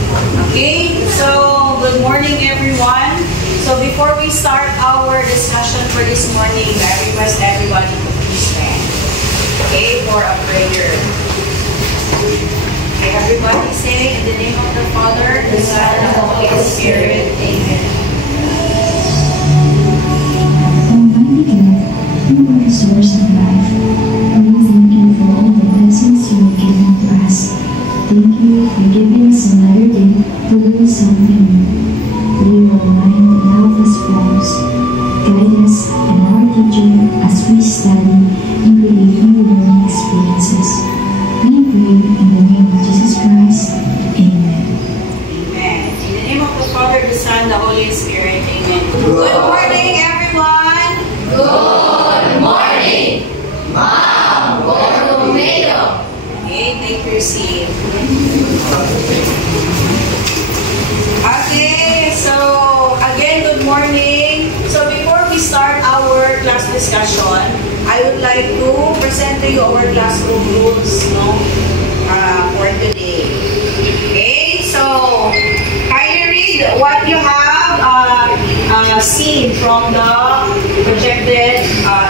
Okay, so good morning everyone. So before we start our discussion for this morning, I request everybody to please stand. Okay, for a prayer. Okay, everybody say, in the name of the Father, the Son, and the Holy Spirit. Amen. Almighty God, you are the source of life. We thank you for all the blessings you have given to us. Thank you for giving us another day to learn something new. Lead our mind and help us flourish. Guide us and our teacher as we study and create new learning experiences. We pray in the name of Jesus Christ. Amen. Amen. In the name of the Father, the Son, the Holy Spirit. Amen. Good morning, everyone. Good morning, Ma'am Borromeo. Okay, take your seat. Okay, so again, good morning. So before we start our class discussion, I would like to present to you our classroom rules, for today. Okay, so kindly read what you have seen from the projected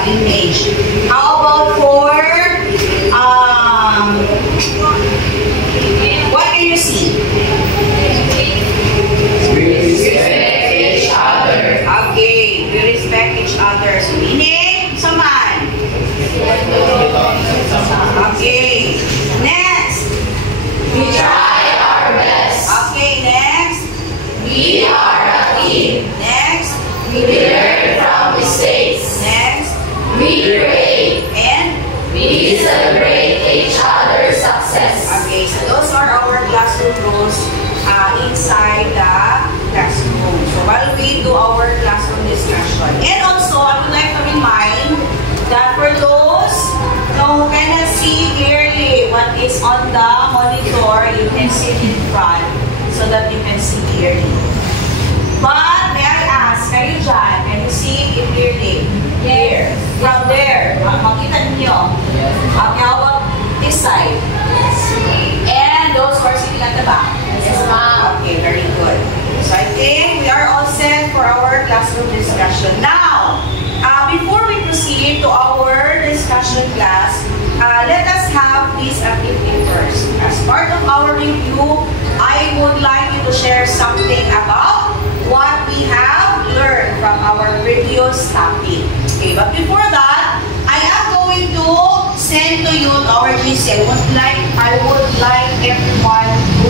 image. How about for what do you see? We respect each other. Okay, we respect each other. So, meaning, saman. Okay, next. We try our best. Okay, next. We are a team. Next. We learn from mistakes. Next. We pray. And? We celebrate each other's success. Okay, so those are our classroom rules inside the classroom. So while we do our classroom discussion. And also, I would like to remind that for those who cannot see clearly what is on the monitor, you can sit in front so that you can see clearly. But may I ask, kayo dyan, can you see it clearly? Here. From there. Makita ninyo? Okay, how about this side? And those who are sitting at the back? Yes, ma'am. Okay, very good. So I think we are all set for our classroom discussion. Now, before we proceed to our discussion class, let us have this activity first. As part of our review, I would like you to share something about what we have learned from our previous topic. Okay, but before that, I am going to send to you our GC. I would like everyone to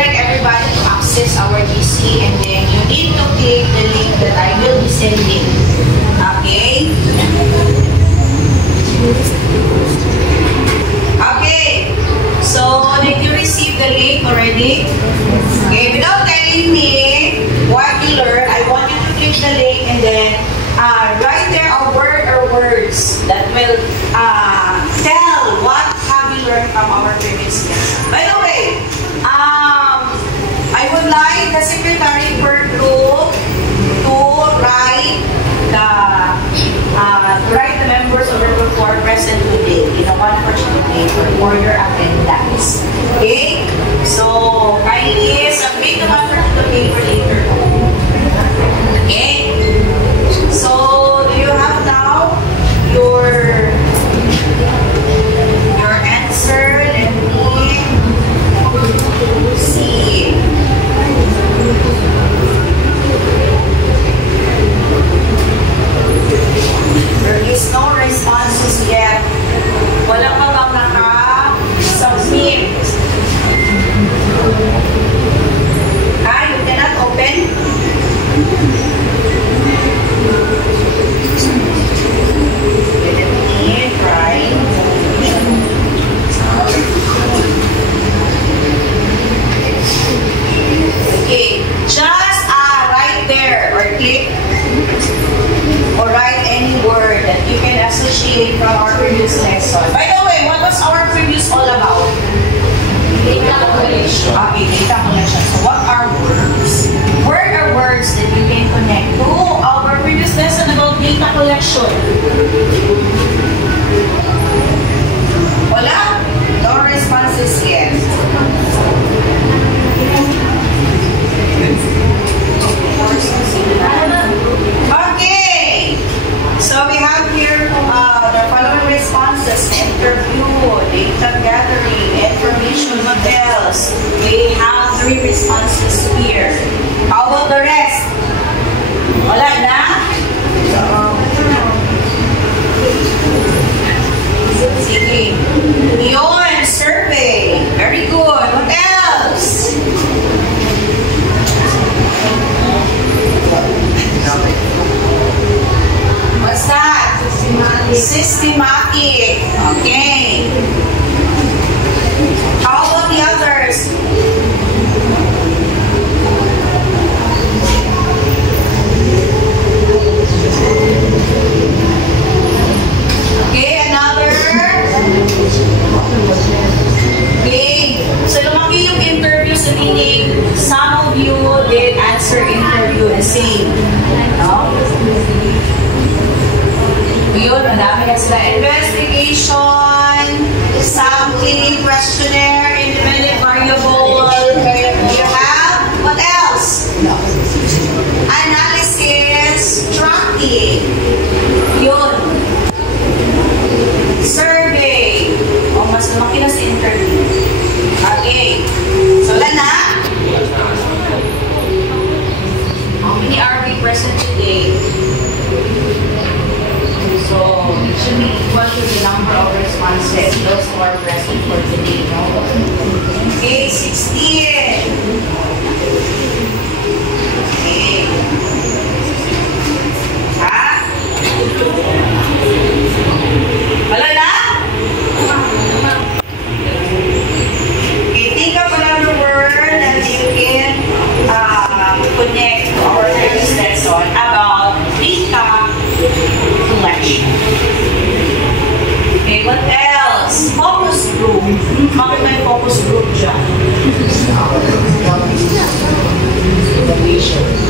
everybody to access our GC, and then you need to click the link that I will be sending. Okay? Okay. So, did you receive the link already? Okay, without telling me what you learned, I want you to click the link and then write there a word or words that will tell what have you learned from our previous lesson. By the way, I would like the secretary per group to write the members of the group who are present today in a one-portion paper for your attendance. Okay? So, kindly submit the one-portion paper later. Okay? So, do you have now your answer? Let me see. There is no responses yet. Wala pa bang naka-submit? You cannot open? Let me try. Okay, just right there or click or write any word that you can associate from our previous lesson. By the way, what was our previous all about? Data collection. Okay, data collection. So what are words? Word are words that you can connect to our previous lesson about data collection. Wala? responses, interview, data gathering, information, what else? We have 3 responses here. How about the rest? Wala na? Sige. Yun, survey. Very good. What else? What's that? Systematic. Okay. How about the others? Okay, another. Okay. So, lumaki yung interview sa meaning, some of you did answer interview the same. No? Yun, madami na sila. Investigation, sampling, questionnaire, independent variable. You have, what else? Analysis, tracking. Yun. Survey. O, mas lumaki na sa interview. Okay. So, wala na. How many are we present today? So, it should be equal to the number of responses. Those who are present for today, no? Okay, 16. Okay. Ha? Wala na? Okay, think of another word that you can connect to our previous lesson about data collection. Okay, what else? Focus group. Bakit may focus group dyan?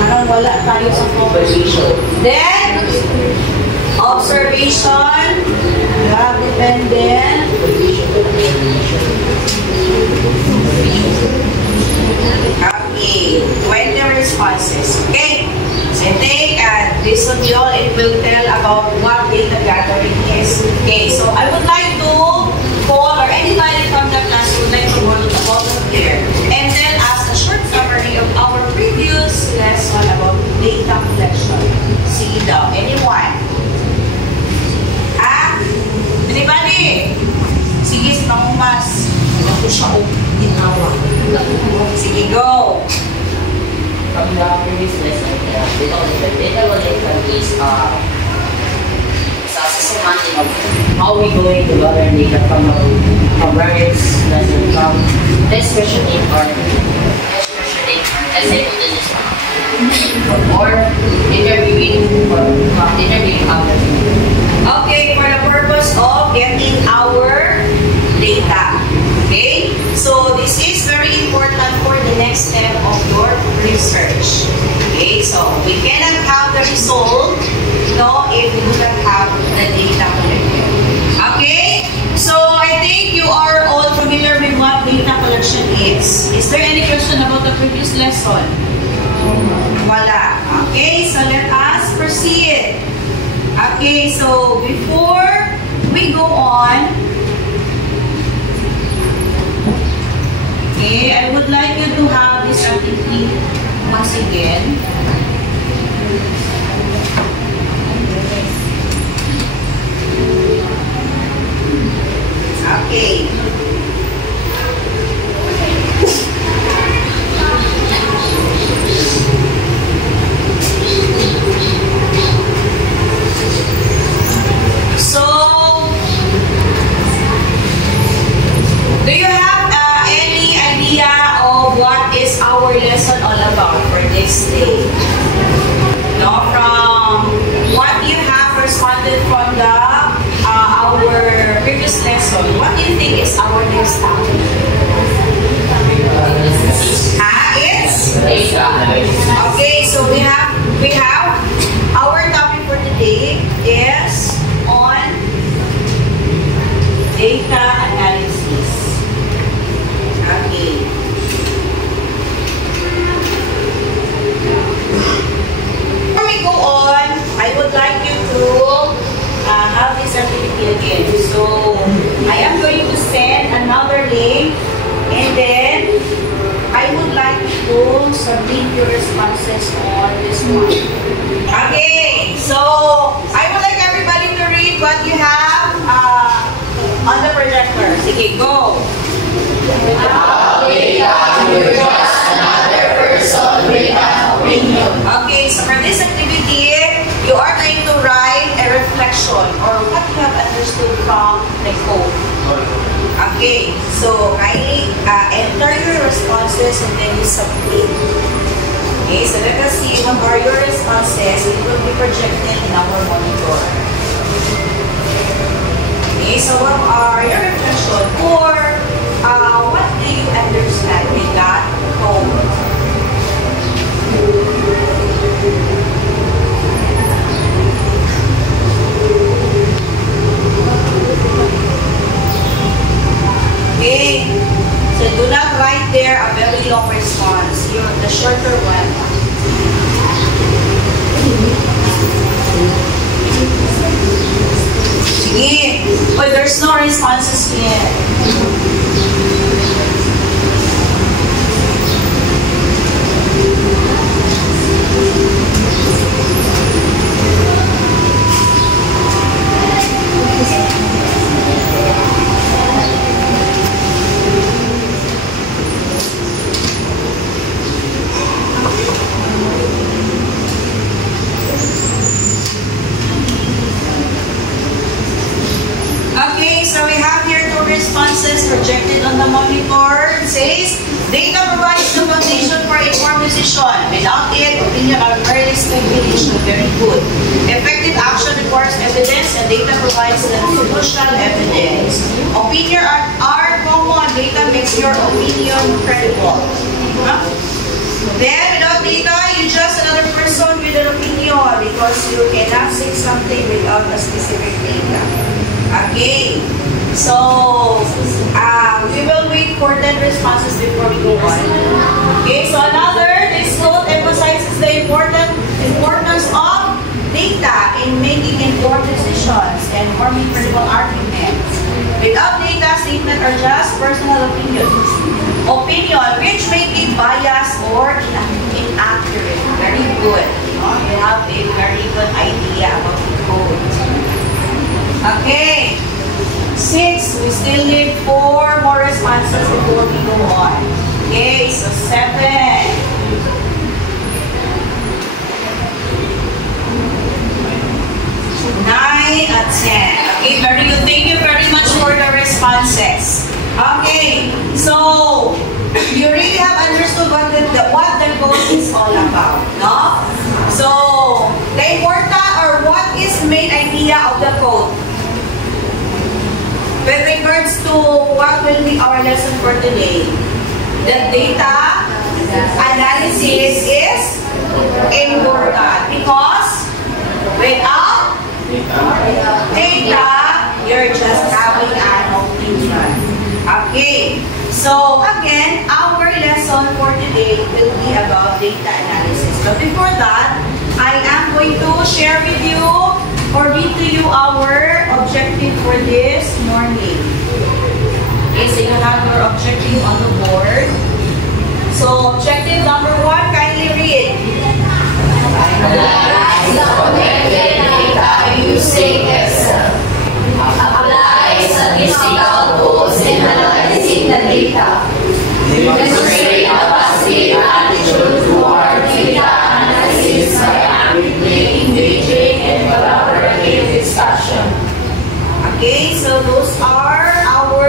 Anong wala tayo sa focus? Then, observation. Dependent. Okay, 20 responses. Okay, so I think this module, it will tell about what data gathering is. Okay, so I would like to call, or anybody from the class would like to volunteer and tell us a short summary of our previous lesson about data collection. Sige daw, anyone? Anybody? Sige, si Pangumas. Ako siya o ginawa. Sige, go. From the previous lesson, data collection is a systematic of how we going to gather data from various lessons, from test questioning or essay utilization, or interviewing others. Okay, for the purpose of getting our data. Okay? So, this is very important for the next step of your research. Okay? So, we cannot have the result, no, if we do not have the data collected. Okay? So, I think you are all familiar with what data collection is. Is there any question about the previous lesson? Wala. Okay? So, let us proceed. Okay, so before we go on, okay, I would like you to have this activity once again. Okay. So, do you have any idea of what is our lesson all about for this day? No, from what you have responded from the our previous lesson, what do you think is our next topic? It's data. Okay, so we have our topic for today is on data analysis. Okay. Before we go on, I would like you to have this activity again. So, complete your responses on this one. Okay, so I would like everybody to read what you have on the projector. Okay, go. Another person with an opinion. Okay, so for this activity, you are going to write a reflection or what you have understood from the code. Okay, so kindly enter your responses and then you submit. Okay, so let us see what are your responses. It will be projected in our monitor. Okay, so what are your reflection or what do you understand in that code? Okay, so do not write there a very long response. The shorter one. Sige. But there's no responses yet. Okay, so we have here two responses projected on the monitor. It says, data provides the foundation for informed decision. Without it, opinion are merely speculation. Very good. Effective action requires evidence and data provides the solution evidence. Opinion are common. Data makes your opinion credible. Huh? Then, without data, you're just another person with an opinion because you cannot say something without a specific data. Okay, so we will wait for 10 responses before we go on. Okay, so this quote emphasizes the importance of data in making informed decisions and forming credible arguments. Without data, statements are just personal opinions. Opinion which may be biased or inaccurate. Very good. You have a very good idea about the code. Okay, 6, we still need 4 more responses before we go on. Okay, so 7. 9 and 10. Okay, very good. Thank you very much for the responses. Okay, so you really have understood what the code is all about, no? So, the important or what is the main idea of the code? With regards to what will be our lesson for today, the data analysis is important because without data, you're just having an opinion. Okay, so again, our lesson for today will be about data analysis. But before that, I am going to share with you or read to you our objective for this morning. Okay, so you have your objective on the board. So objective number 1, kindly read. Analyze the connected data using Excel. Apply statistical tools in analyzing the data. Demonstrate a positive attitude toward data analysis by actively engaging in collaborative discussion. Okay, so those are our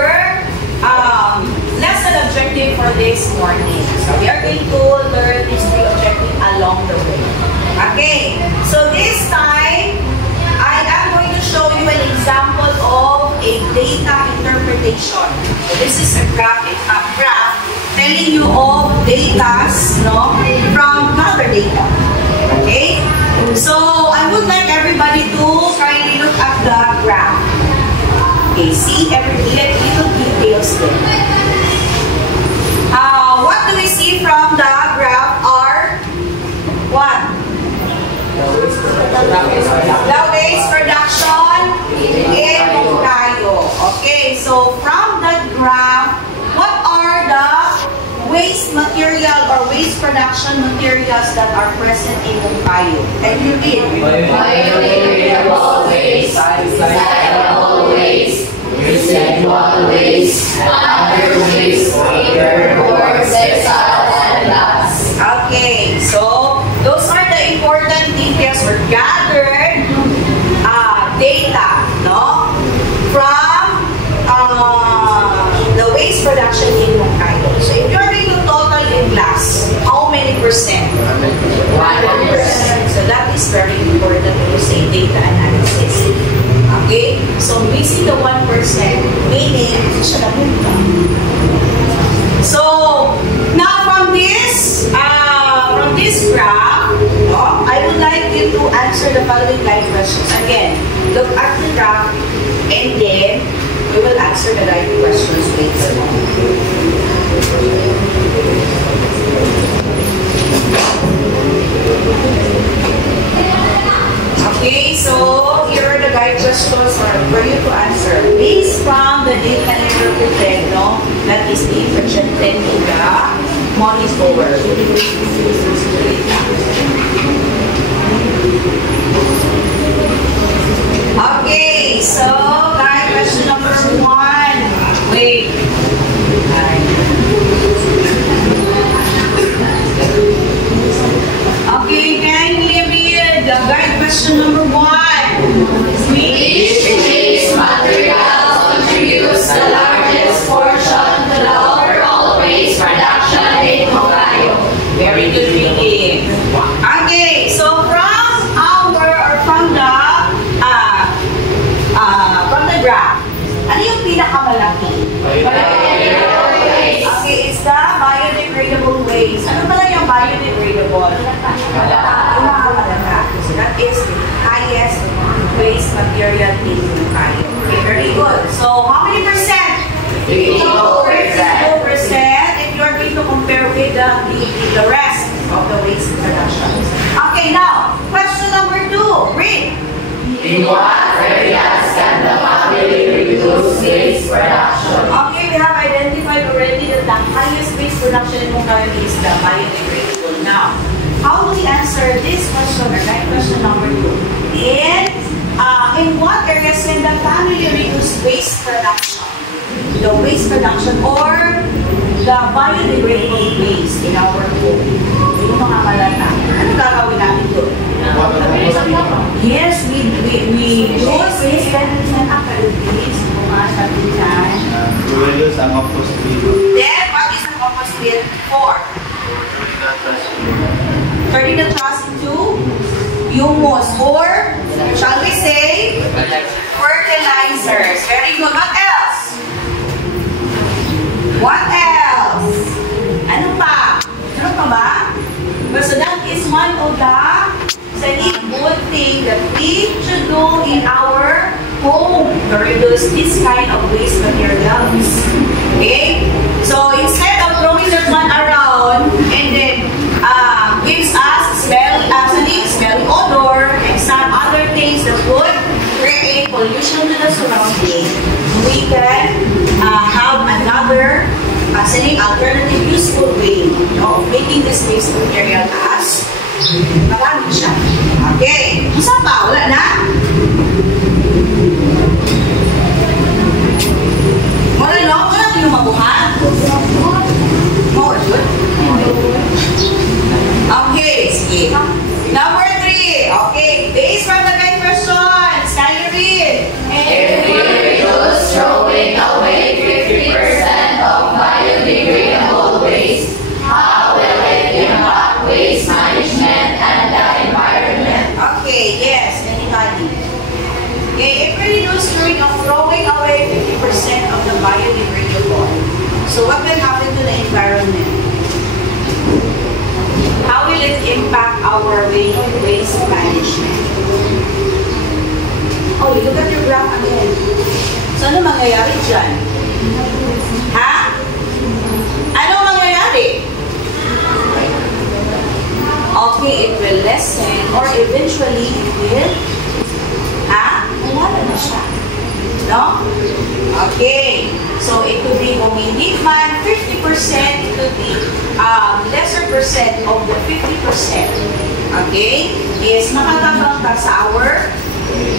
lesson objective for this morning. So we are going to learn these 3 objectives along the way. Okay, so this time, I am going to show you an example of a data interpretation. So this is a graph telling you of data from other data. Okay, so I would like everybody to kindly look at the graph. Okay, see every little details there. What do we see from the graph are what? Low-based production in Moncayo. Okay, so from that graph, what are the waste material or waste production materials that are present in Moncayo. Can you read? Biodegradable waste, recyclable waste, residual waste, other waste, paperboard, textile, and glass. Okay, so those are the important details or gathered data, no, from the waste production in Moncayo. So if you're going to total in class, how many percent? 1%. So that is very important when you say data analysis. Okay, so missing the 1%, meaning siya na punta. So now from this graph, no, I would like you to answer the following live questions. Again, look at the graph and then we will answer the live questions later on. Okay, so here are the guide questions for you to answer. Based from the data interpreted, no, that is being presented in the monitor. Okay, so guide question number 1. Wait. Okay, kindly read the guide question number 1. Which waste material contributes the largest portion to the overall waste production in Moncayo? Very good reading. Okay, so from the graph, ano yung pinakamalaki? Okay, it's the biodegradable waste. Ano pala yung biodegradable? Yung mga malaka. So that is the highest waste material in Moncayo. Okay, very good. So how many percent? 52%. If you are going to compare with the rest of the waste production. Okay, now, question number 2. Read. In what areas can the family reduce waste production? Okay, we have identified already that the highest waste production in Moncayo is the biodegradable. Now, how do we answer this question or that question number 2? In what areas can the family reduce waste production? The waste production or the biodegradable waste in our home. Yung mga malata. Ano gagawin natin doon? Yes, we use waste management activities. Mga sabihan. Then, what is the compost bin for? Turning the trust into humus or, shall we say, fertilizers. Very good. What else? What else? Ano pa? Ano pa ba? So that is one of the good thing that we should do in our home to reduce this kind of waste materials. Okay? So instead of throwing that one around and then gives us smelly odor and some other things that would create pollution to the surrounding, we can have another alternative useful way of making this waste material as marami siya. Okay. Masa pa? Wala na? Wala no? Wala yung mabuhat? More good? Okay. Sige. Number 3. Okay. Based from the guide questions. Can you read? If we reduce throwing away 50% of biodegradable waste, how will it impact waste management and the environment? Okay, yes, anybody. Okay, if we reduce throwing away 50% of the biodegradable, so what will happen to the environment? How will it impact our waste management? Oh, you look at your graph again. So, ano mangyayari dyan? Ha? Ano mangyayari? Okay, it will lessen or eventually it will, wala na siya. No? Okay. So, it could be kung hindi man 50%, it could be 100% of the 50%, okay, is makatabang ka sa our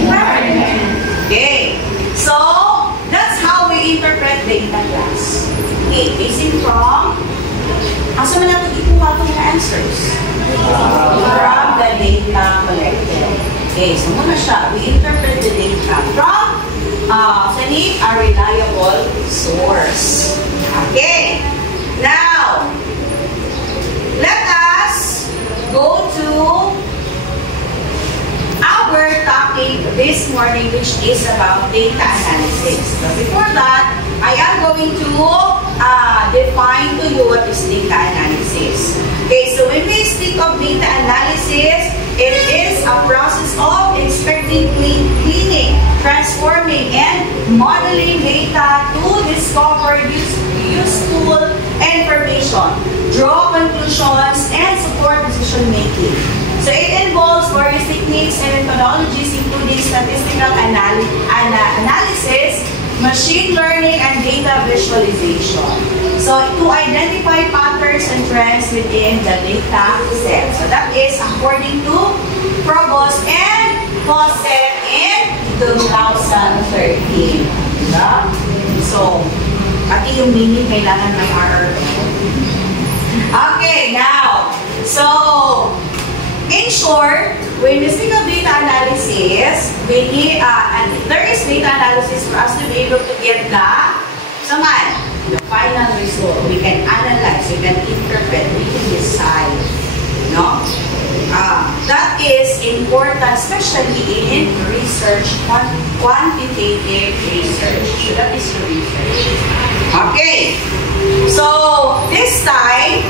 environment. Okay. So, that's how we interpret data class. Okay, basing from, asa man natin ikuha itong answers? From the data collected. Okay, so muna siya, we interpret the data from a reliable source. Okay, now, let us go to our topic this morning, which is about data analysis. But before that, I am going to define to you what is data analysis. Okay, so when we speak of data analysis, it is a process of inspecting, cleaning, transforming, and modeling data to discover useful information, draw conclusions, and support decision making. So it involves various techniques and methodologies, including statistical analysis, machine learning, and data visualization. So to identify patterns and trends within the data set. So that is according to Provost and Fawcett in 2013. Diba? So, pati yung meaning kailangan may RR. Okay, now, so, in short, when we speak of data analysis, we need, there is data analysis for us to be able to get the final result. We can analyze, we can interpret, we can decide. No? That is important, especially in research, quantitative research. So that is research. Okay. So, this time,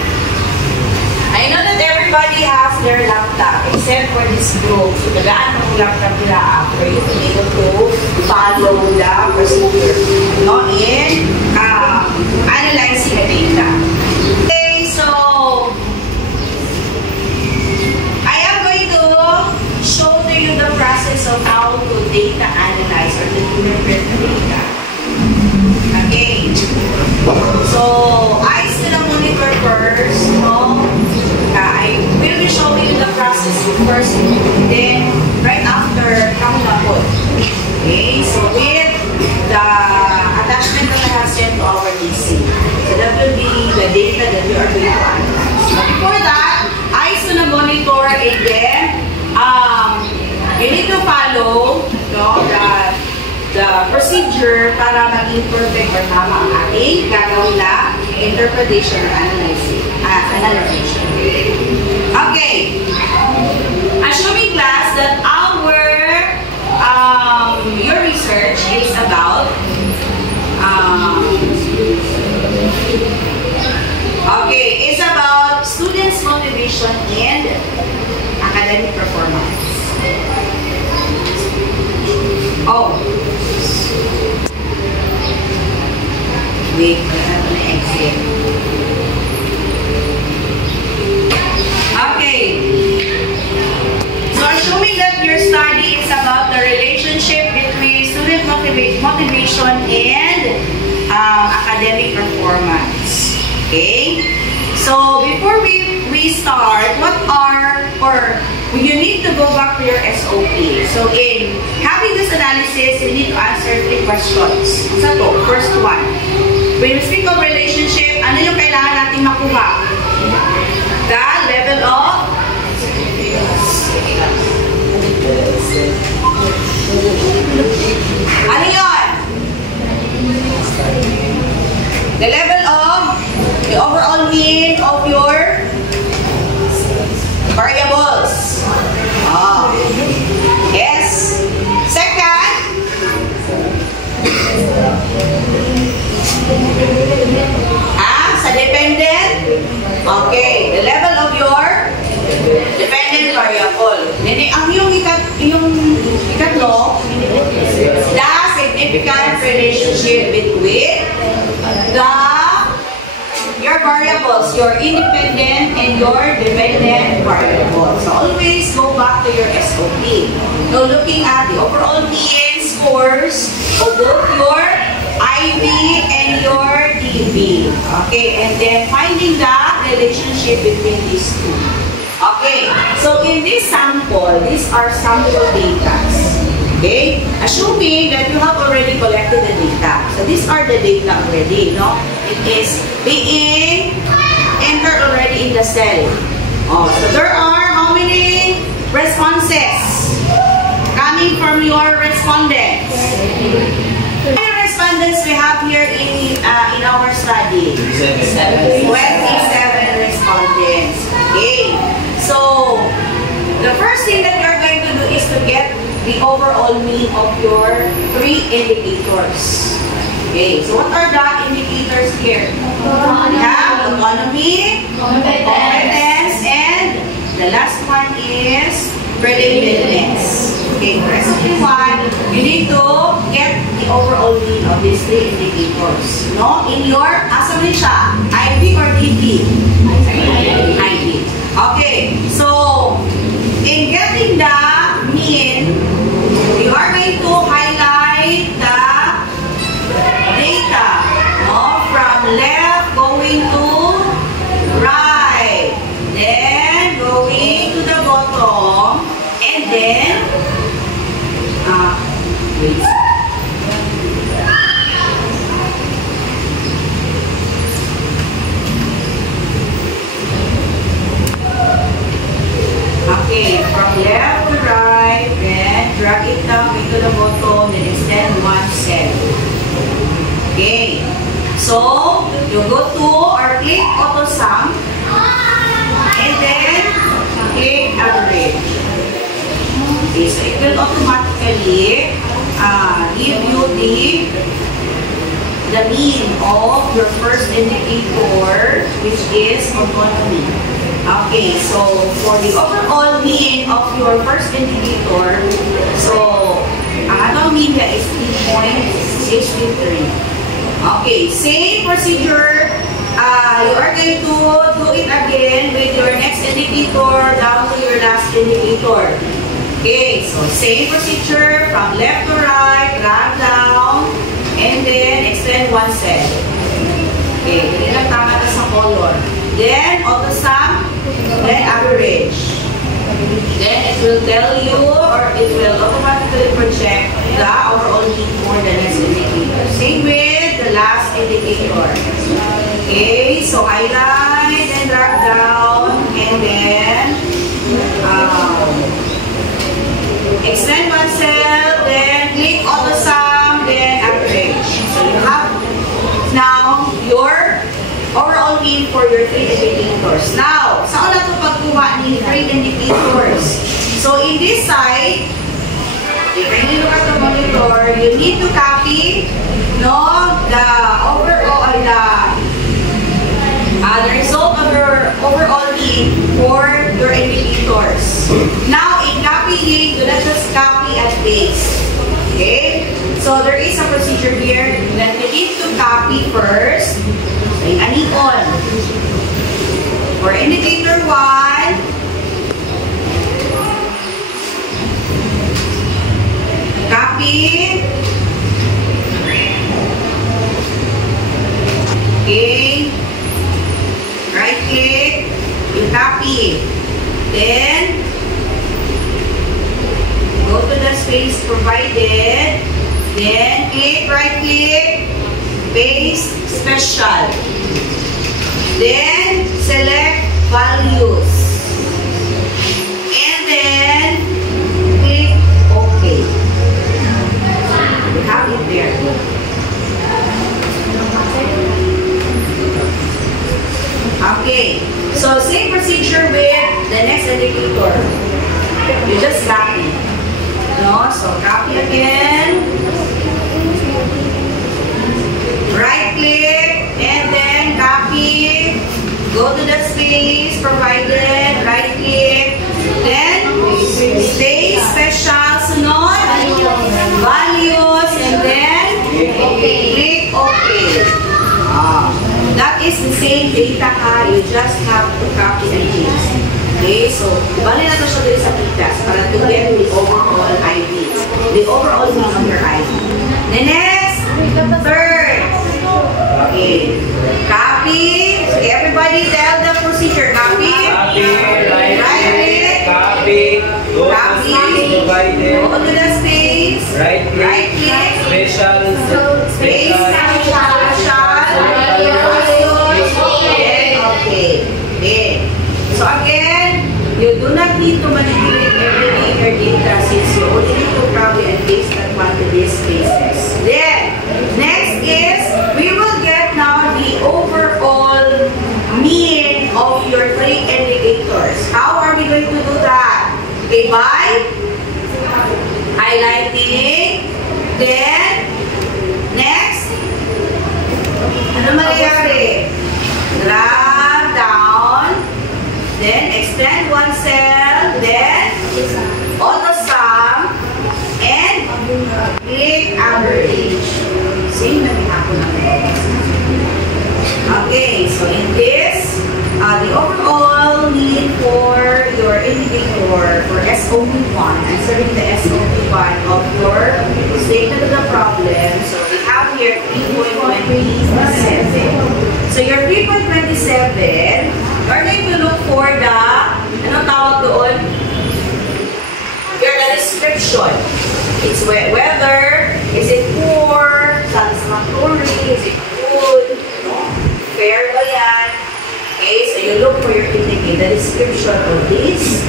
I know that everybody has their laptop except for this group. So, tagaan ng laptop nila for you to be able to follow the procedure. No? In analyzing the data. Okay, so I am going to show to you the process of how to data analyze or to interpret the data. Okay. So, I still monitor first, no? I will be showing you the process first, then right after, kamulapod. Okay, so with the attachment that I have sent to our DC. So that will be the data that we are going to analyze. But before that, I still monitor and then you need to follow the procedure para maging perfect or tama ang ating gagawin na interpretation or analyzation. Okay. Assuming class that your research is about it's about students' motivation and academic performance. Oh. Wait, I have to exit. Okay. So assuming that your study is about the relationship between student motivation and academic performance. Okay? So before we start, you need to go back to your SOP. So in having this analysis, we need to answer 3 questions. Isa to, first one. When we speak of relationship, ano yung kailangan natin makuha? The level of ano yun? The level of the overall mean of your variables. Yes. Second, sa dependent. Okay. The level of your dependent variable. Ang yung ikatlo, the significant relationship between your variables, your independent and your dependent variables. So always go back to your SOP. So looking at the overall mean scores of both your IB and your DB. Okay, and then finding the relationship relationship between these two. Okay, so in this sample, these are sample data. Okay, assuming that you have already collected the data. So these are the data already, no? It is being entered already in the cell. Oh, so there are how many responses coming from your respondents? How many respondents we have here in our study? 27 respondents. Okay, so the first thing that you're going to do is to get the overall mean of your 3 indicators. Okay, so what are the indicators here? We have autonomy, competence, and the last one is relatedness. Okay, for SPP1, you need to get the overall mean of these 3 indicators. No? In your, asa mo siya? IB or DP? IB. Okay, so in getting the mean, you are going to highlight the data, no? From left going to right, then going to the bottom, and then wait. Okay, from left to right, then drag it down into the bottom, then extend one cell. Okay, so you go to or click auto sum, and then click average. Okay, so it will automatically give you the mean of your first indicator, which is autonomy. Okay, so for the overall mean of your first indicator, so ang atong mean niya is 3.63. Okay, same procedure. You are going to do it again with your next indicator down to your last indicator. Okay, so same procedure from left to right, drag down, and then extend one cell. Okay, hindi lang tama na sa color. Then, auto sum, then average. Then it will tell you, or it will automatically project the overall mean for the next indicator. Same with the last indicator. Okay, so highlight and drag down, and then extend one cell, then click auto sum, then average. So you have now your overall mean for your 3 indicators. Now, saan na ito pagkuha ni 3 indicators? So, in this side, if you look at the monitor, you need to copy the overall, the result of your overall mean for your indicators. Now, in copying, do not just copy and paste. Okay? So, there is a procedure here that you need to copy first. Ay, anikon. For indicator 1, copy. Okay. Right click. You copy. Then, go to the space provided. Then, click, right click. Paste special. Then, select values. And then, click OK. We have it there. Okay. So, same procedure with the next indicator. You just copy. No? So, copy again. Right click and then copy, go to the space provided, right click, then space special, sunod, values, and then click OK. That is the same data ka, you just have to copy and paste. Okay, so bali na to siya dito sa pitas para to get the overall ID. The overall mean of your ID. The next, third. Okay. Copy. Everybody tell the procedure. need to manipulate every linear data since you only need to probably and base that quantity spaces. Then, next is, we will get now the overall mean of your three indicators. How are we going to do that? Okay, by highlighting. Then, next, ano mangyayari? Drag down. Then, extend one cell. Then, auto sum. And, click average. Same na ako naman. Okay, so in this, the overall need for your indicator for SOP1, answering the SOP1 of your statement of the problem. So we have here 3.27. So your 3.27, we're going to look for the, ano tawag doon? The description. It's whether, is it poor, satisfactory, is it good, fair ba yan? Okay, so you look for your indicator, the description of this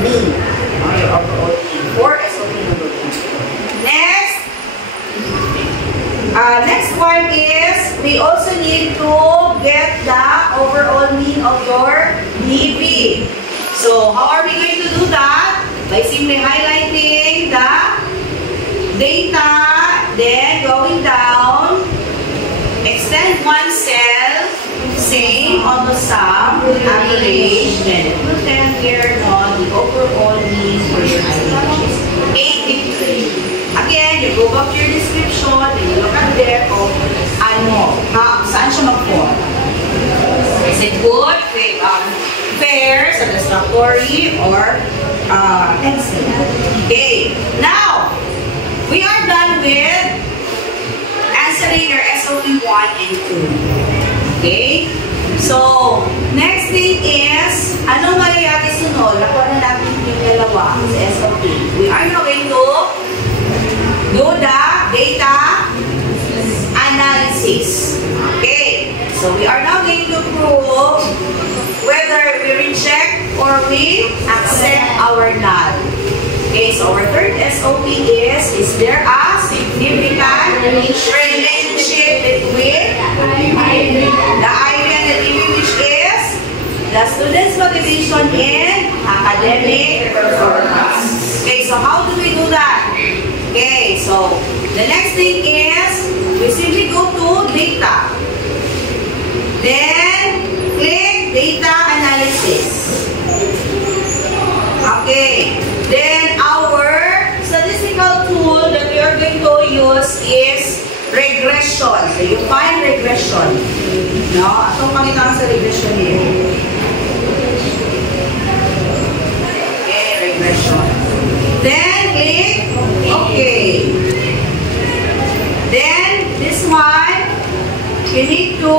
mean, your overall mean for SOP number 1. Next one is, we also need to get the overall mean of your DB. So, how are we going to do that? By simply highlighting the data, then going down, extend one cell, same on the sum, average, then it will tell here on the overall mean for your average is 83. Again, you go back to your description, then you look at there kung ano, saan siya mag-form. Is it good, fair, satisfactory, or excellent? Okay, now, we are done with answering your SOP 1 and 2. Okay? So, next thing is, anong mangyayari sunod? Nakuha na natin yung dalawa sa SOP. We are now going to do the data analysis. Okay? So, we are now going to prove whether we reject or we accept our null. Okay, so our third SOP is there a significant relationship between the IV and the DB, which is the student's motivation in academic performance. Okay, so how do we do that? Okay, so the next thing is we simply go to data. Then click data analysis. Okay. Then our statistical tool that we are going to use is regression. So you find regression. No? Atong pangita sa regression here. Okay, regression. Then click okay. Then this one, you need to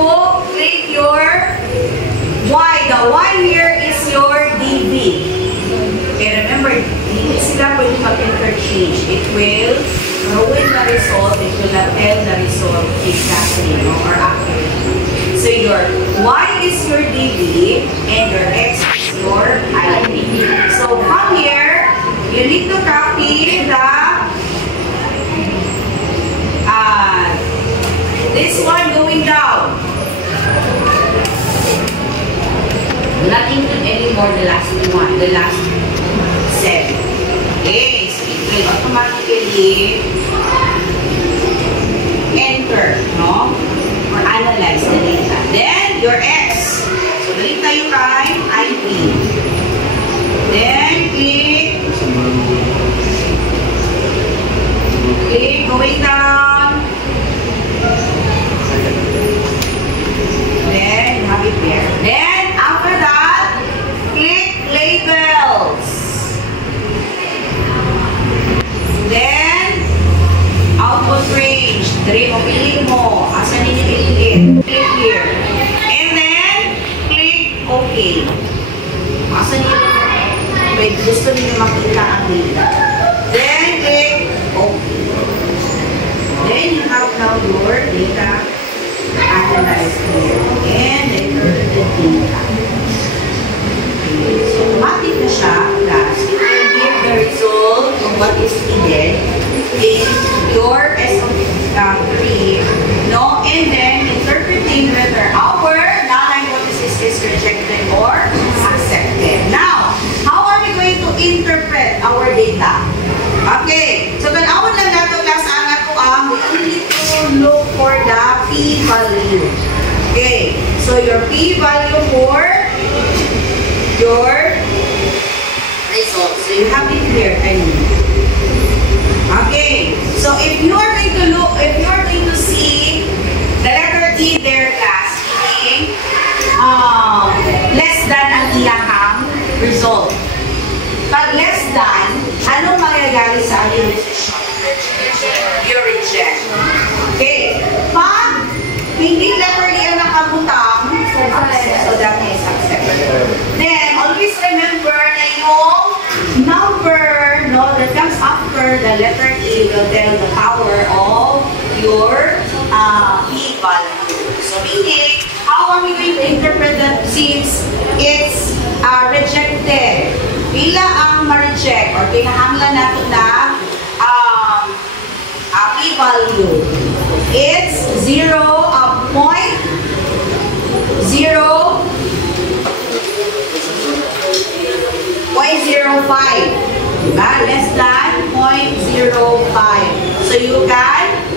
click your Y. The Y here is your DB. Okay, remember, hindi sila pwede mag-interchange. It will ruin the result. It will not tell the result exactly, no, or accurately. So your Y is your DB and your X is your ID. So from here, you need to copy the this one going down. Not include anymore the last one, the last cell. Okay, so it will automatically enter, no? Or analyze the data. Then, your X. So, balik tayo kay IP. Then, click going down. Then, you have it there. Then, after that, click labels. Then, output range. Dari mo, pili mo. Asan ninyo piliin? Click here. And then, click OK. Asan ninyo? Wait, gusto ninyo makita ang data. Then, click OK. Then, you have now your data analyzed here. And then, the data. Okay. So, automatic siya, class, it will give the result of what is needed in your SO3, no? And then, interpreting whether our null hypothesis is rejected or accepted. Now, how are we going to interpret our data? Okay, so tanawon lang nato class ang ato ang we need to look for the p-value. Okay, so your p-value for your results. So you have it here, I mean. Okay, so if you are going to look, if you are going to see the letter E there, class, meaning less than ang iyahang result. Pag less than, anong mangyayari sa ating decision? You reject. Okay. Pag hindi letter E ang nakabutang, so that is accepted. Then, always remember na yung number, no, that comes after the letter E will tell the power of your p-value. So, meaning, how are we going to interpret that since it's rejected? Pila ang ma-reject or kinahanglan nato na p-value? It's 0.05. Diba? Less than 0.05. So you can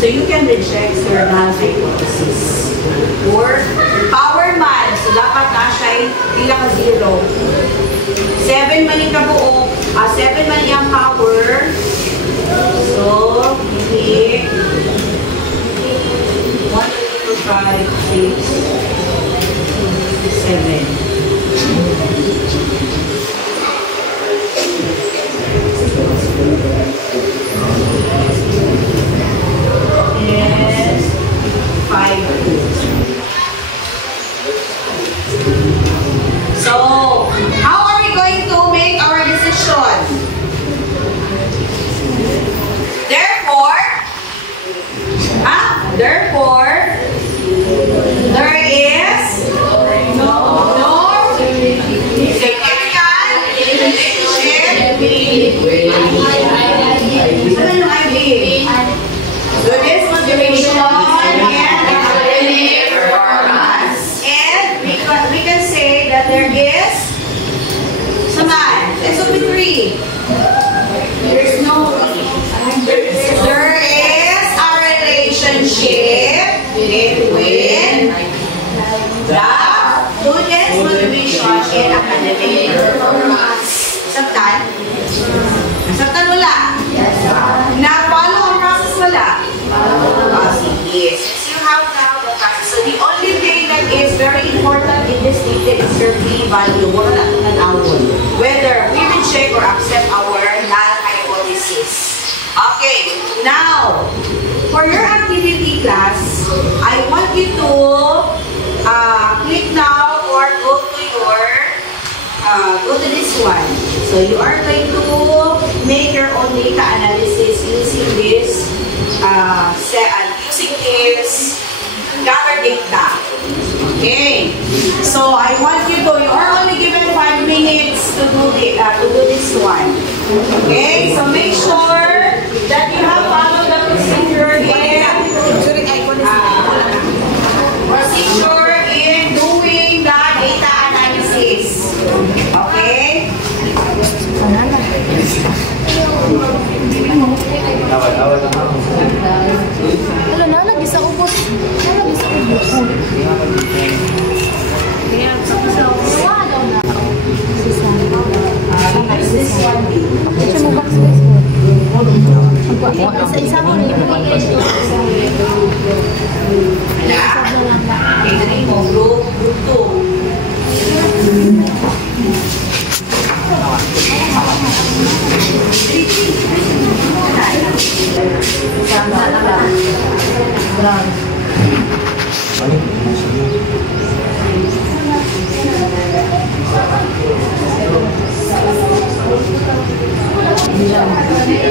so you can reject your null hypothesis. Or power man, so dapat na siya pila ka 0. 7 man yung kabuo, 7 man yung power. So, hindi 1, 2, 5, 6, 7. So, how are we going to make our decision? Therefore, there is no significant relationship. So this motivation and academic performance. And we can say that there is SOP3. There is a relationship between the student's motivation and academic performance. Nasabtan wala? Na-follow ang process wala? Sige. Since you have now the process, so the only thing that is very important in this data is your p-value. Wala na itong nanawon. Whether we reject or accept our null hypothesis. Okay, now, for your activity class, I want you to click now or go to this one. So you are going to make your own data analysis using this gather data. Okay. So I want you are only given 5 minutes to do this one. Okay. So make sure that you have followed the procedure in doing the data analysis. Okay. Wala na, lagi sa ubos. Isa-isa mo niyo. Group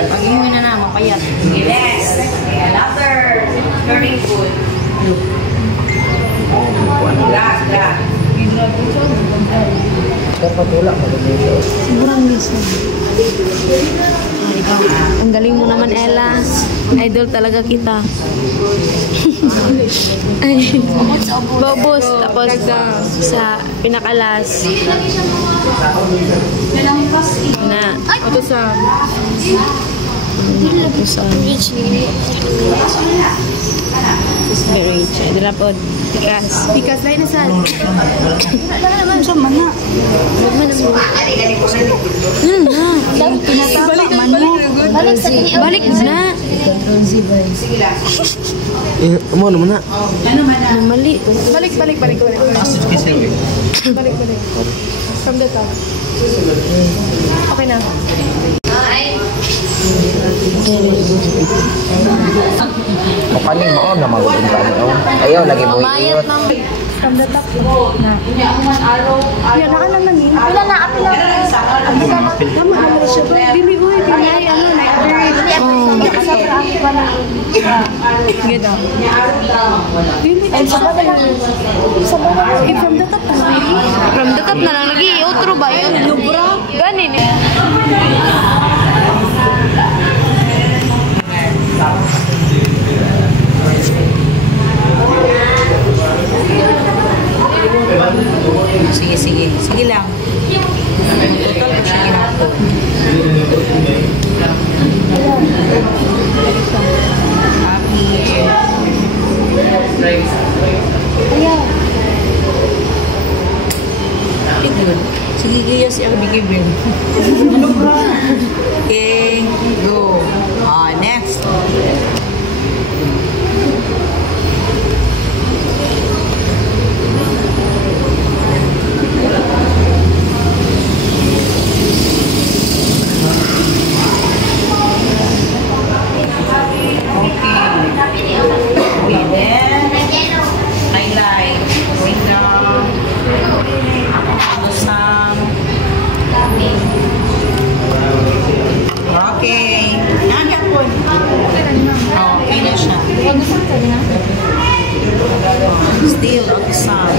Pag-iwi na na, mapayat. Yes. Another very good. dapat wala mag-video. Sobrang miso. Ang galing mo naman, Ella. Idol talaga kita. Ay, Bobos. Tapos sa pinakalas. Na. Ito sa... Ito sa... Very rich. Ito na po. Pikas. Pikas lain na sa... Wala naman siya, mana. Balik na. Ano naman na? Mali. Balik. Balik. From the top. Okay na. Kanin mo na magpunta mo. Ayaw lagi mo iiot. From the top na. Yan na naman ni. Wala na apila. Tama naman siya. Dili ko ay ano na. Ganda. Ay sa baba. From the top na. From the top na lang lagi. Outro ba yun? Lubra. Ganin eh. Sige lang. Total ko siya ginagawa. Happy. Good. Sige, kaya siya bigibin. Okay, go. Next. Still on the side.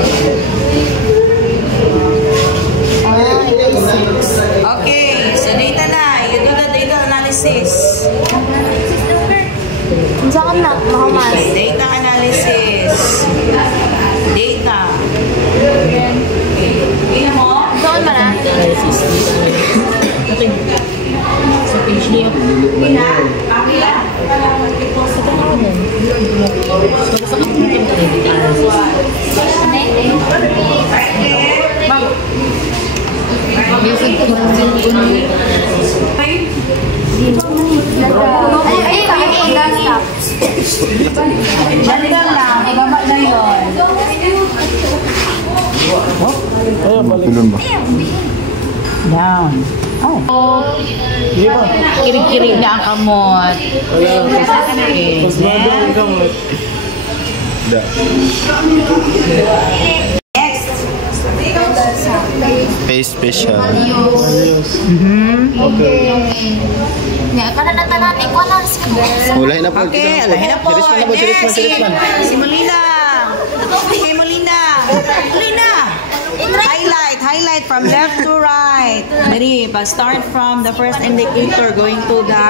Okay, so data na. You do the data analysis. Saan na? Mahamas. Data analysis. Data. Ina mo? Doon ba na? Sa page niya. Ina? Akila? Bandang lang, ibaba na yun. Tulun ba? Down. Oh. Kirig-kirig na ang kamot. Okay. Next. Face special. Ulahin na po. Okay, alahin na po. Next. Si Molina. Okay, Molina. Molina. Highlight from left to right. Ready? Start from the first indicator going to the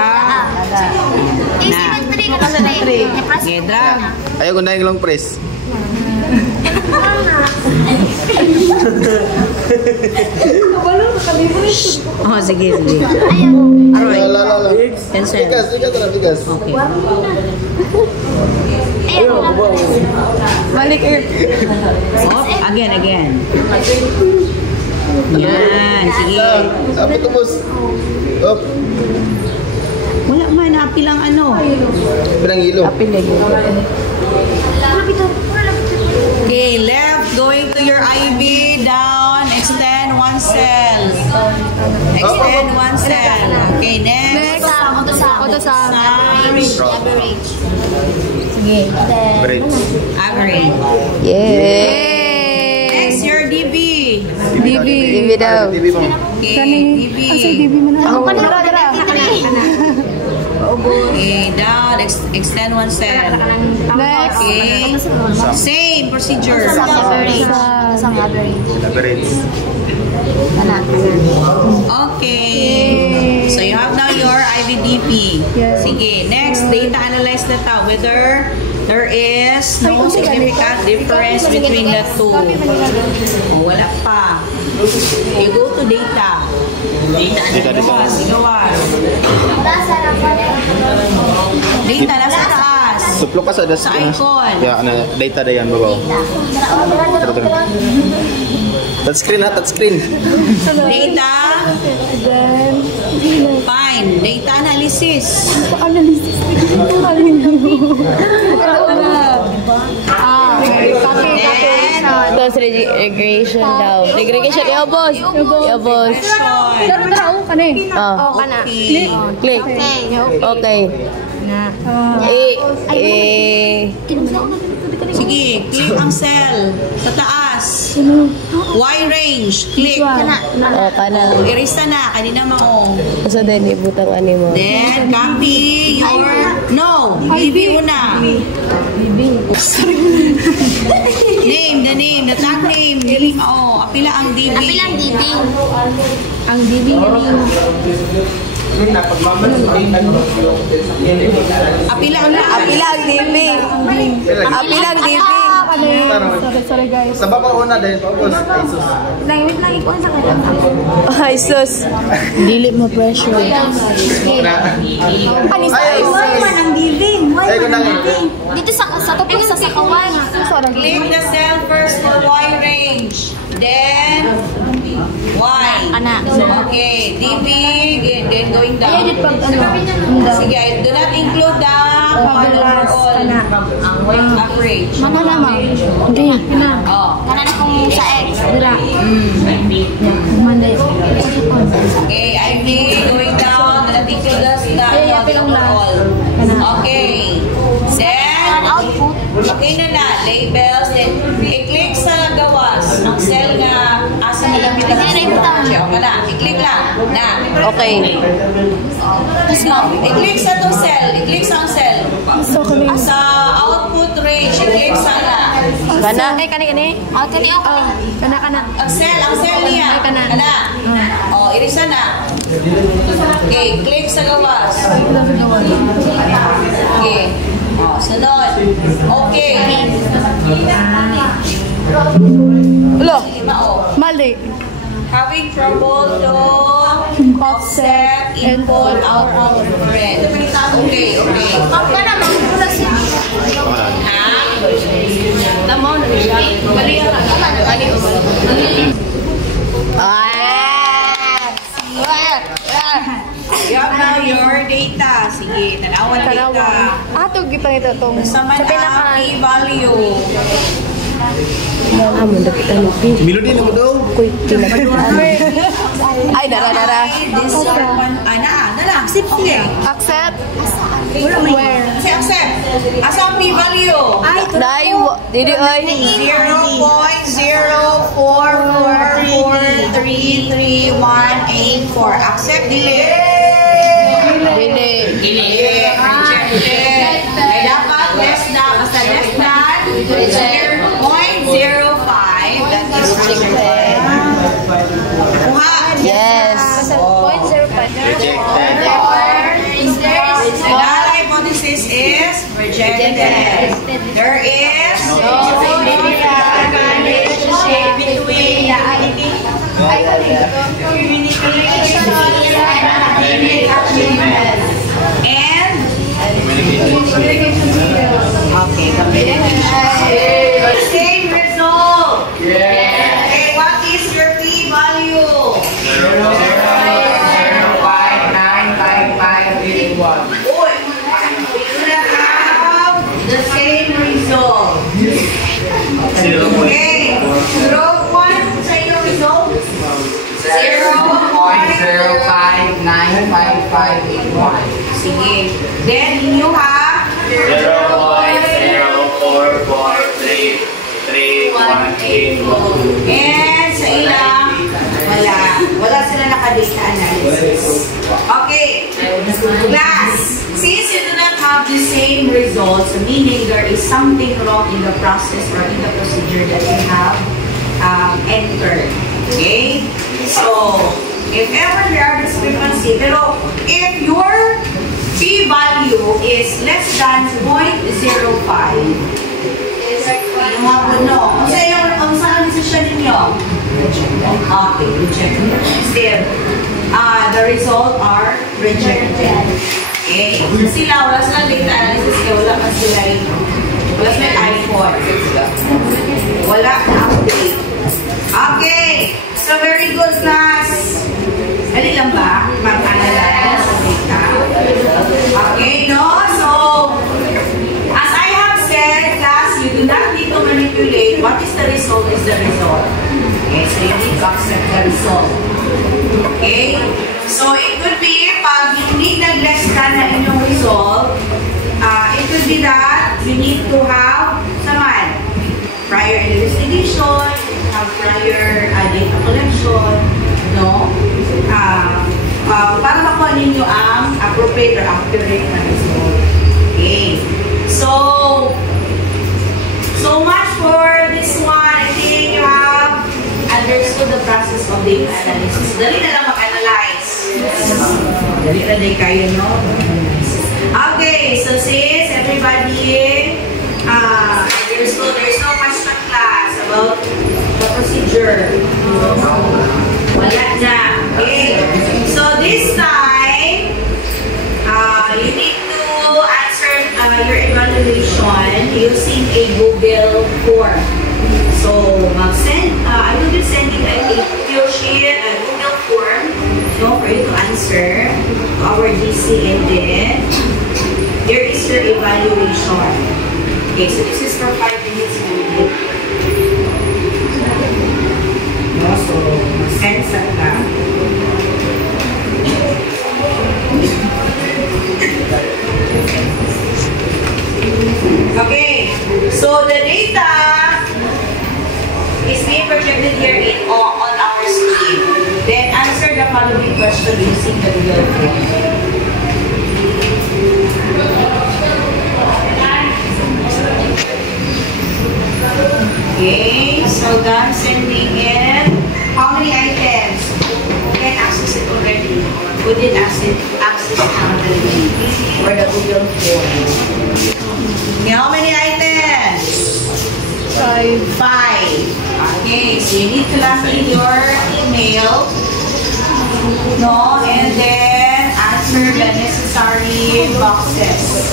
Okay, drag. Ayaw ko na yung long press. Oh, sige. Aroy. Pencil. Bigas. Okay. Balik eh. Oh, again. Yan, sige. Sabi ko, boss. Up. Wala man, apil ang ano. Bilang ilo. Okay, left, going to your IB, down, extend one cell. Extend one cell. Okay, next. Autosum. Average. Sige. Break. Average. Yay! Next, your DB. DB daw. TV mo. Okay, DB. DB mo na. Ako pa na. Okay, down, extend one cell. Next. Okay. Same procedure. Elaborate. Okay. So you have now your IVDP. Yes. Sige, next, data analyze na ta whether there is no significant difference between the two. Oh, wala pa. You go to data. Data analyze. Sigawan. Data na sa taas. Suplok ka sa Sa icon. Ya, ano, data na yan, babaw. Touchscreen ha, touchscreen. Data. Then, Fine. Data analysis. analysis. Copy. Tapos regression daw. Regression, yo boss. Yo boss. Tara, kani. Okay. Click. Okay. Sige, click ang cell sa taas. Y range, click. Kana. Erisa na, kanina mo. So then, ibutang ano mo. Then, copy your... No, BB una. Name, the tag name. Oh, apila ang DB. Ang DB Apila ang DB. Apilang DB. Sorry guys. Sa baba una dahil pagos. Ay, sus. Dili mo pressure. Anis Ay, Dito sa tupok sa sakawan. Click the cell first for Y range. Then, Y. Okay, DB, then going down. Sige, do not include the overall average. Mana naman? Oh. Kana na kung sa X. Okay, IV going down, do not include the overall. Okay. Then, Output. okay na, labels, then i-click sa gawas ng cell na asa nagamit ang i-click lang. Na. Okay. I-click sa itong cell. I-click sa ang cell. Sa output range, i-click sa na. Kana. Kani. Kana. Ang cell niya. Kana. O, irisa na. Okay, click sa gawas. Okay. O, sunod. Okay. Ulo. Mali. Having trouble to offset input output different. Okay. Ang kana magmula siya. Ha? Tama na siya. Mali ka. You have now your data. Sige, tanawan na data. Atog gipang ito tong Sama na p-value. Melody na mo daw. Ay, dara. This one. Nala. Okay. accept. Where? Kasi accept. Asa ang p-value? Dai, didi oy. 0.044333184. Accept, delete. Delete. Rejected. Ay dapat less na. Basta less than 0.05. That is rejected. Kuha. Yes. The hypothesis is rejected. There is no significant relationship between the communication and academic achievement. And same result. Okay, what is your p-value? 0.0595581. Uy, we have the same result. Okay, 0.1 sa iyong result. 0.0595581. Sige. Then, you have 0.0443381. and sa ilang wala sila naka-data analysis. Okay. Class. since you do not have the same results, meaning there is something wrong in the process or in the procedure that you have entered. Okay? So, if ever there are discrepancy, pero if your p-value is less than 0.05, yung mga po, no? Kung saan ang decision ninyo? Okay, rejected. Still, the results are rejected. Okay? Sila, wala silang data analysis kaya wala pa sila rin. Wala silang iPhone. Wala update. Okay. So, very good, class. Dali lang ba? Mag-analyze sa data. Okay, no? So, as I have said, class, you do not need to manipulate. What is the result is the result. Okay, so you need to accept the result. Okay? So, it could be, pag hindi nag-less ka na inyong result, it could be that you need to have prior investigation, have prior data collection, no? Para makuha ninyo ang appropriate or accurate na result. Okay. So much for this one. I think you have understood the process of data analysis. Dali na lang mag-analyze. Dali na din kayo, no? Okay, so since everybody, there's no question class about the procedure. Wala na. Okay. So this time, you need to answer your evaluation using a Google form. So I will be sending a Google form, for you to answer to our GC, and then here is your evaluation. Okay, so this is for 5 minutes only. So, sense ka. Okay, so the data is being projected here on our screen. Then answer the following question using the Google form. Okay, so done sending in. How many items? Who can access it already? Who did access it already? Or the Google form? Okay, how many items? 5. Okay, so you need to log in your email, no, and then answer the necessary boxes.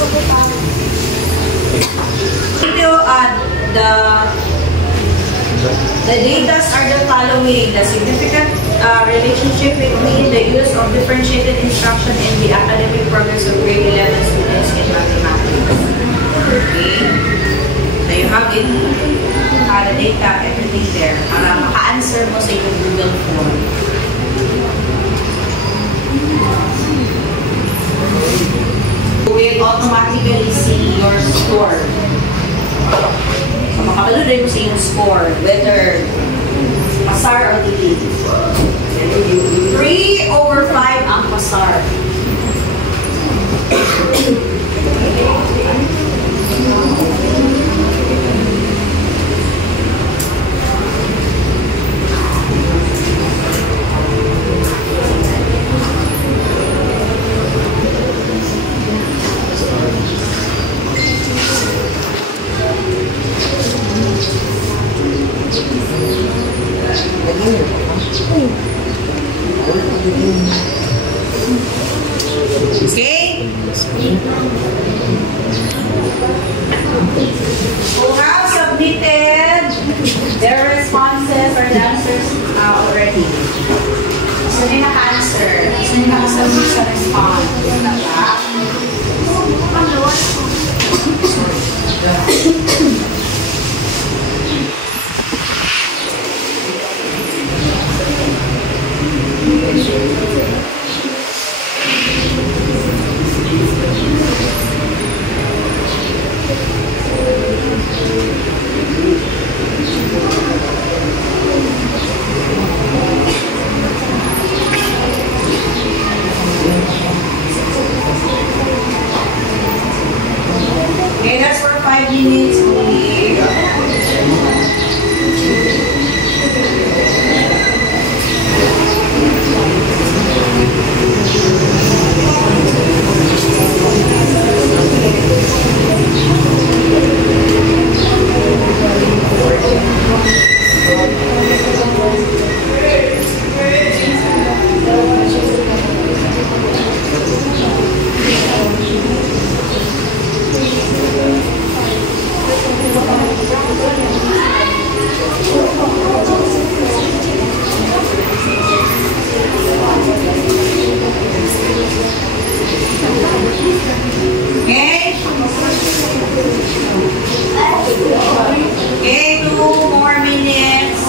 The data are the following: the significant relationship between the use of differentiated instruction and the academic progress of grade 11 students in mathematics. Okay, so you have it, the data, everything there, para maka-answer mo sa iyong Google form. You will automatically see your score. So, makapalulay mo sa iyong score, whether pasar or delete. 3/5 ang pasar. Okay? Who have submitted their responses or the answers already? Sino yung naka-answer? Sino yung naka-submit sa response? Okay, that's for 5 minutes only. Okay, 2 more minutes.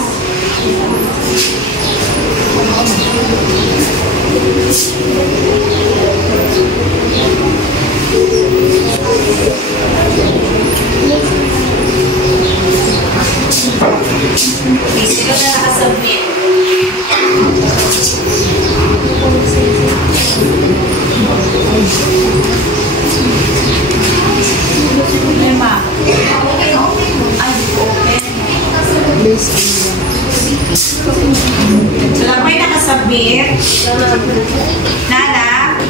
Sino na nakasubmit? Lima. So, lang may nakasubmit. Nana?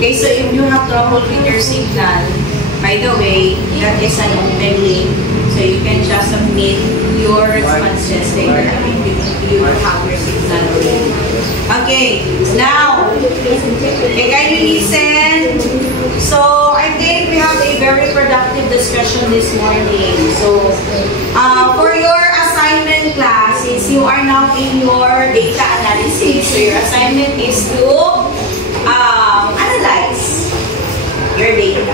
Okay, so if you have trouble with your signal, by the way, that is an open link. So you can just submit your responses later. You will have your signal already. Okay, now, kindly listen. So I think we have a very productive discussion this morning. So for your assignment class, since you are now in your data analysis, so your assignment is to analyze your data.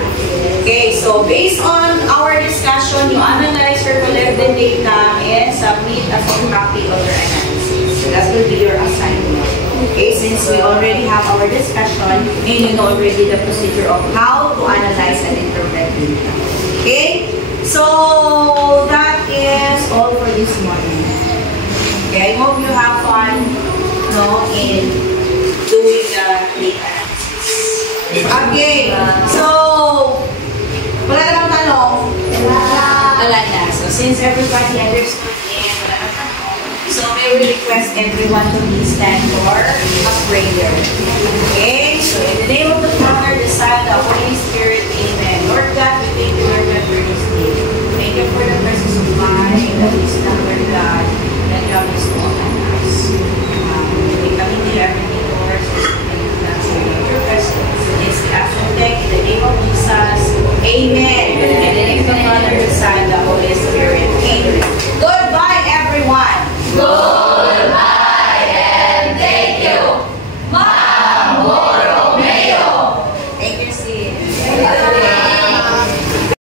Okay, so based on our discussion, you analyze your collected data and submit a full copy of your analysis. So that will be your assignment. Okay, since we already have our discussion and you know already the procedure of how to analyze and interpret data. Okay, so that is all for this morning. Okay, I hope you have fun in doing the data analysis. Okay, so wala namang tanong? Wala na. So since everybody understood and wala namang tanong, so may we request everyone to please stand for a prayer. Okay? So in the name of the Father, the Son, the Holy Spirit, Amen. Lord God, we thank you, Lord God, for this